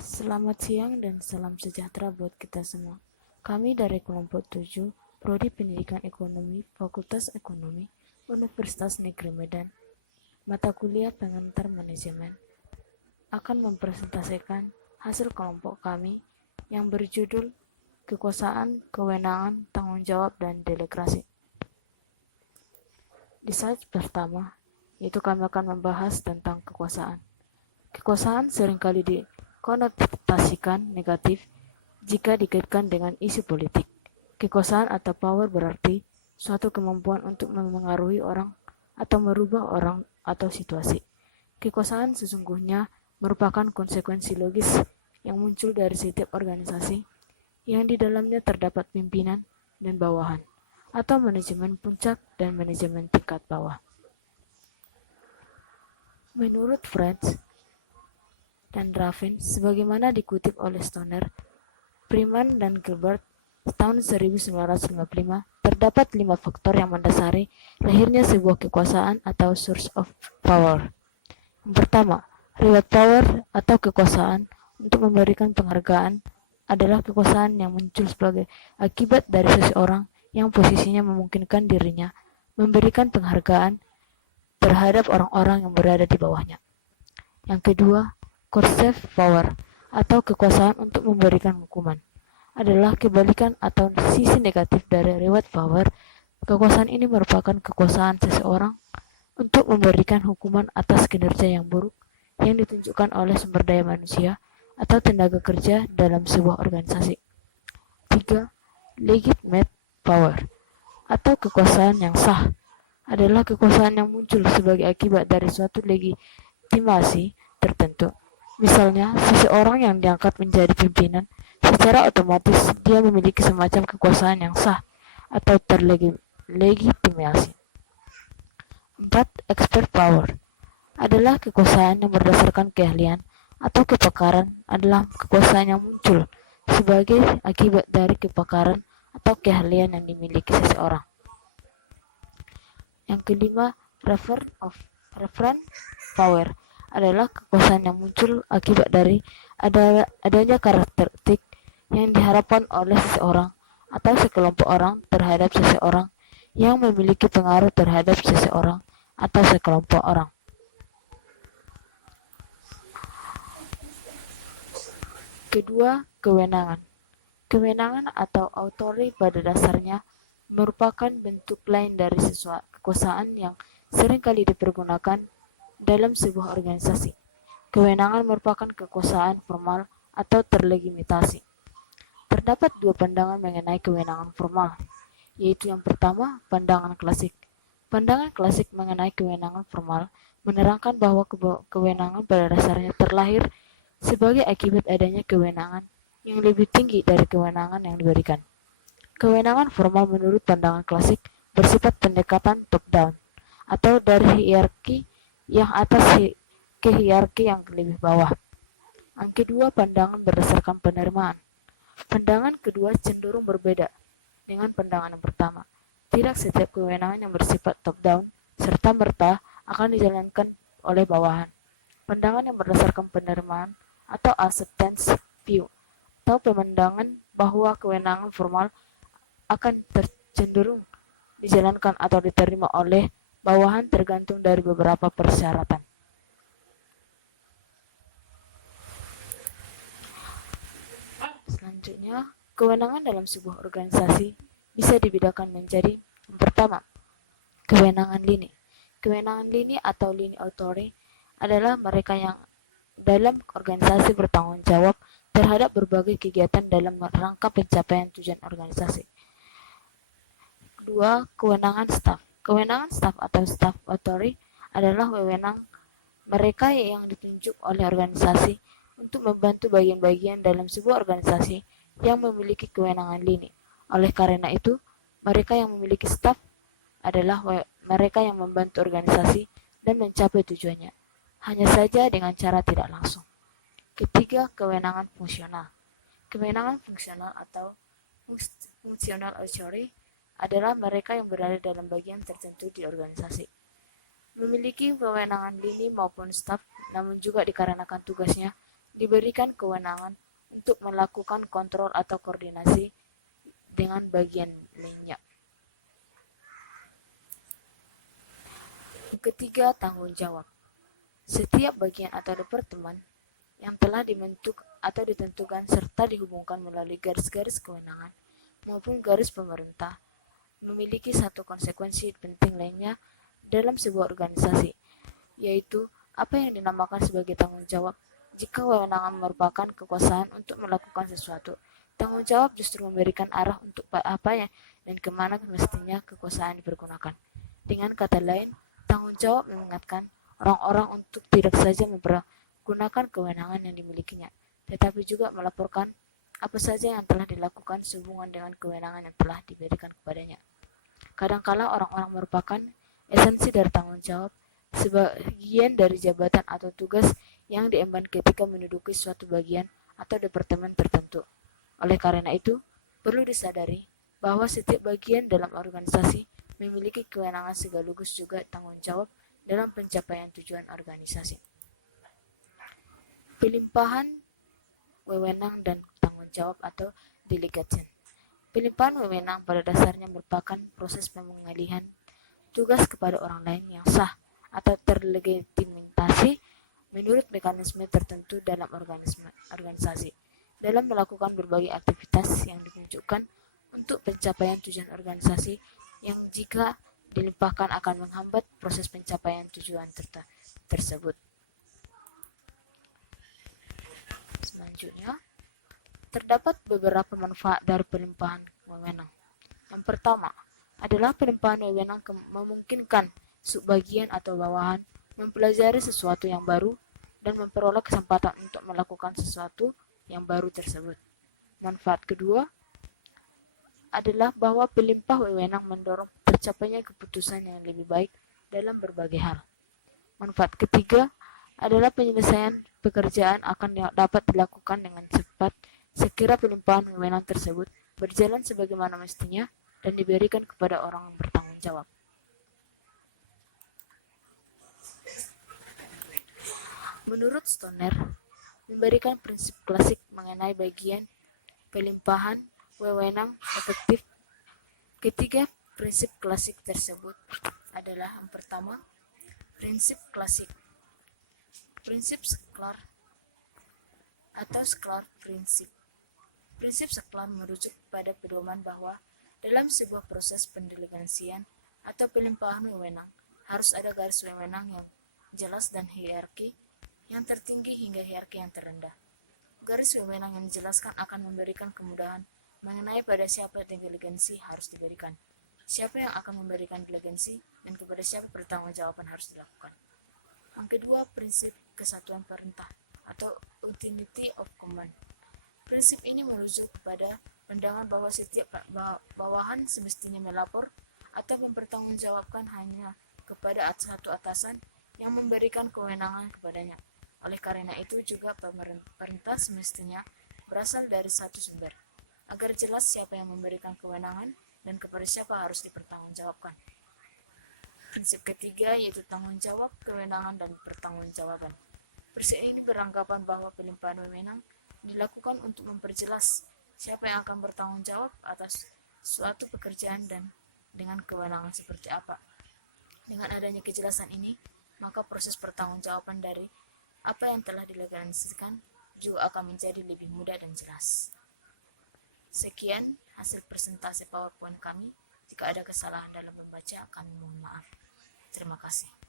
Selamat siang dan salam sejahtera buat kita semua. Kami dari kelompok 7, Prodi Pendidikan Ekonomi, Fakultas Ekonomi, Universitas Negeri Medan, mata kuliah pengantar manajemen, akan mempresentasikan hasil kelompok kami yang berjudul Kekuasaan, Kewenangan, Tanggung Jawab, dan Delegasi. Di slide pertama, yaitu kami akan membahas tentang kekuasaan. Kekuasaan seringkali dikonotasikan negatif jika dikaitkan dengan isu politik. Kekuasaan atau power berarti suatu kemampuan untuk memengaruhi orang atau merubah orang atau situasi. Kekuasaan sesungguhnya merupakan konsekuensi logis yang muncul dari setiap organisasi yang di dalamnya terdapat pimpinan dan bawahan, atau manajemen puncak dan manajemen tingkat bawah. Menurut French dan Raffin, sebagaimana dikutip oleh Stoner, Freeman dan Gilbert tahun 1955, terdapat 5 faktor yang mendasari lahirnya sebuah kekuasaan atau source of power. Yang pertama, reward power atau kekuasaan untuk memberikan penghargaan adalah kekuasaan yang muncul sebagai akibat dari seseorang yang posisinya memungkinkan dirinya memberikan penghargaan terhadap orang-orang yang berada di bawahnya. Yang kedua, coercive power atau kekuasaan untuk memberikan hukuman adalah kebalikan atau sisi negatif dari reward power. Kekuasaan ini merupakan kekuasaan seseorang untuk memberikan hukuman atas kinerja yang buruk yang ditunjukkan oleh sumber daya manusia atau tenaga kerja dalam sebuah organisasi. 3. Legitimate power atau kekuasaan yang sah adalah kekuasaan yang muncul sebagai akibat dari suatu legitimasi tertentu. Misalnya, seseorang yang diangkat menjadi pimpinan, secara otomatis dia memiliki semacam kekuasaan yang sah atau terlegitimasi. 4. Expert power adalah kekuasaan yang berdasarkan keahlian atau kepakaran adalah kekuasaan yang muncul sebagai akibat dari kepakaran atau keahlian yang dimiliki seseorang. Yang kelima, reference power adalah kekuasaan yang muncul akibat dari adanya karakteristik yang diharapkan oleh seseorang atau sekelompok orang terhadap seseorang yang memiliki pengaruh terhadap seseorang atau sekelompok orang. Kedua, kewenangan. Kewenangan atau authority pada dasarnya merupakan bentuk lain dari sesuatu kekuasaan yang seringkali dipergunakan dalam sebuah organisasi. Kewenangan merupakan kekuasaan formal atau terlegitimasi. Terdapat 2 pandangan mengenai kewenangan formal, yaitu yang pertama, pandangan klasik. Pandangan klasik mengenai kewenangan formal menerangkan bahwa kewenangan pada dasarnya terlahir sebagai akibat adanya kewenangan yang lebih tinggi dari kewenangan yang diberikan. Kewenangan formal menurut pandangan klasik bersifat pendekatan top-down atau dari hierarki yang atas ke hierarki yang lebih bawah. Yang kedua, pandangan berdasarkan penerimaan. Pandangan kedua cenderung berbeda dengan pandangan yang pertama. Tidak setiap kewenangan yang bersifat top-down serta-merta akan dijalankan oleh bawahan. Pandangan yang berdasarkan penerimaan atau acceptance view atau pemandangan bahwa kewenangan formal akan cenderung dijalankan atau diterima oleh bawahan tergantung dari beberapa persyaratan. Selanjutnya, kewenangan dalam sebuah organisasi bisa dibedakan menjadi yang pertama, kewenangan lini. Kewenangan lini atau lini authority adalah mereka yang dalam organisasi bertanggung jawab terhadap berbagai kegiatan dalam rangka pencapaian tujuan organisasi. Kedua, kewenangan staf. Kewenangan staf atau staff authority adalah wewenang mereka yang ditunjuk oleh organisasi untuk membantu bagian-bagian dalam sebuah organisasi yang memiliki kewenangan lini. Oleh karena itu, mereka yang memiliki staf adalah mereka yang membantu organisasi dan mencapai tujuannya, hanya saja dengan cara tidak langsung. Ketiga, kewenangan fungsional. Kewenangan fungsional atau functional authority adalah mereka yang berada dalam bagian tertentu di organisasi. Memiliki kewenangan lini maupun staf, namun juga dikarenakan tugasnya diberikan kewenangan untuk melakukan kontrol atau koordinasi dengan bagian lainnya. Ketiga, tanggung jawab. Setiap bagian atau departemen yang telah dibentuk atau ditentukan serta dihubungkan melalui garis-garis kewenangan maupun garis pemerintah memiliki satu konsekuensi penting lainnya dalam sebuah organisasi, yaitu apa yang dinamakan sebagai tanggung jawab. Jika kewenangan merupakan kekuasaan untuk melakukan sesuatu, tanggung jawab justru memberikan arah untuk apa ya dan kemana mestinya kekuasaan dipergunakan. Dengan kata lain, tanggung jawab mengingatkan orang-orang untuk tidak saja mempergunakan kewenangan yang dimilikinya, tetapi juga melaporkan apa saja yang telah dilakukan sehubungan dengan kewenangan yang telah diberikan kepadanya. Kadangkala orang-orang merupakan esensi dari tanggung jawab, sebagian dari jabatan atau tugas yang diemban ketika menduduki suatu bagian atau departemen tertentu. Oleh karena itu, perlu disadari bahwa setiap bagian dalam organisasi memiliki kewenangan sekaligus juga tanggung jawab dalam pencapaian tujuan organisasi. Pelimpahan wewenang dan tanggung jawab atau delegation. Pelimpahan wewenang pada dasarnya merupakan proses pengalihan tugas kepada orang lain yang sah atau terlegitimasi menurut mekanisme tertentu dalam organisasi dalam melakukan berbagai aktivitas yang ditunjukkan untuk pencapaian tujuan organisasi yang jika dilimpahkan akan menghambat proses pencapaian tujuan tersebut. Selanjutnya, terdapat beberapa manfaat dari pelimpahan wewenang. Yang pertama adalah pelimpahan wewenang memungkinkan subbagian atau bawahan mempelajari sesuatu yang baru dan memperoleh kesempatan untuk melakukan sesuatu yang baru tersebut. Manfaat kedua adalah bahwa pelimpah wewenang mendorong tercapainya keputusan yang lebih baik dalam berbagai hal. Manfaat ketiga adalah penyelesaian pekerjaan akan dapat dilakukan dengan cepat sekira pelimpahan wewenang tersebut berjalan sebagaimana mestinya dan diberikan kepada orang yang bertanggung jawab. Menurut Stoner, memberikan prinsip klasik mengenai bagian pelimpahan wewenang efektif. Ketiga prinsip klasik tersebut adalah yang pertama, prinsip klasik. Prinsip Sklar atau Sklar prinsip. Prinsip Sklar merujuk pada pedoman bahwa dalam sebuah proses pendelegasian atau pelimpahan wewenang harus ada garis wewenang yang jelas dan hierarki yang tertinggi hingga hierarki yang terendah. Garis wewenang yang dijelaskan akan memberikan kemudahan mengenai pada siapa delegasi harus diberikan, siapa yang akan memberikan delegasi, dan kepada siapa pertanggungjawaban harus dilakukan. Yang kedua, prinsip kesatuan perintah atau unity of command. Prinsip ini merujuk pada pandangan bahwa setiap bawahan semestinya melapor atau mempertanggungjawabkan hanya kepada satu atasan yang memberikan kewenangan kepadanya. Oleh karena itu juga perintah semestinya berasal dari satu sumber, agar jelas siapa yang memberikan kewenangan dan kepada siapa harus dipertanggungjawabkan. Prinsip ketiga yaitu tanggung jawab, kewenangan, dan pertanggungjawaban. Prinsip ini beranggapan bahwa pelimpahan wewenang dilakukan untuk memperjelas siapa yang akan bertanggung jawab atas suatu pekerjaan dan dengan kewenangan seperti apa. Dengan adanya kejelasan ini, maka proses pertanggungjawaban dari apa yang telah dilegasikan juga akan menjadi lebih mudah dan jelas. Sekian hasil presentasi PowerPoint kami. Jika ada kesalahan dalam membaca, kami mohon maaf. Terima kasih.